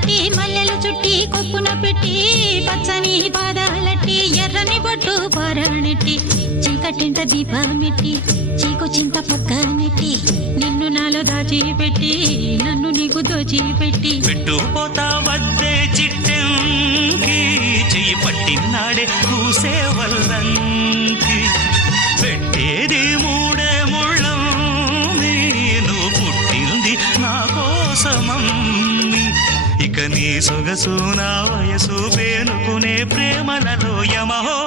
కట్టి మల్లెలు చుట్టి కొప్పున పెట్టి పచ్చని పాదాలట్టి ఎర్రని బొట్టు పారాణెట్టి చీకటింట దీపమెట్టి చీకు చింత పక్క నెట్టి నిన్ను నాలో దాచిపెట్టి నన్ను నీకు దోచిపెట్టి పెట్టుపోతా వద్దే చిట్టంకి చెయ్యి పట్టినాడే కూసే వల్లంకి పెట్టేది మూడే ముళ్ళం నువ్వు పుట్టింది నా కోసమమ్మి ఇక నీ సొగసు నా వయసు పేనుకునే ప్రేమలలో యమహో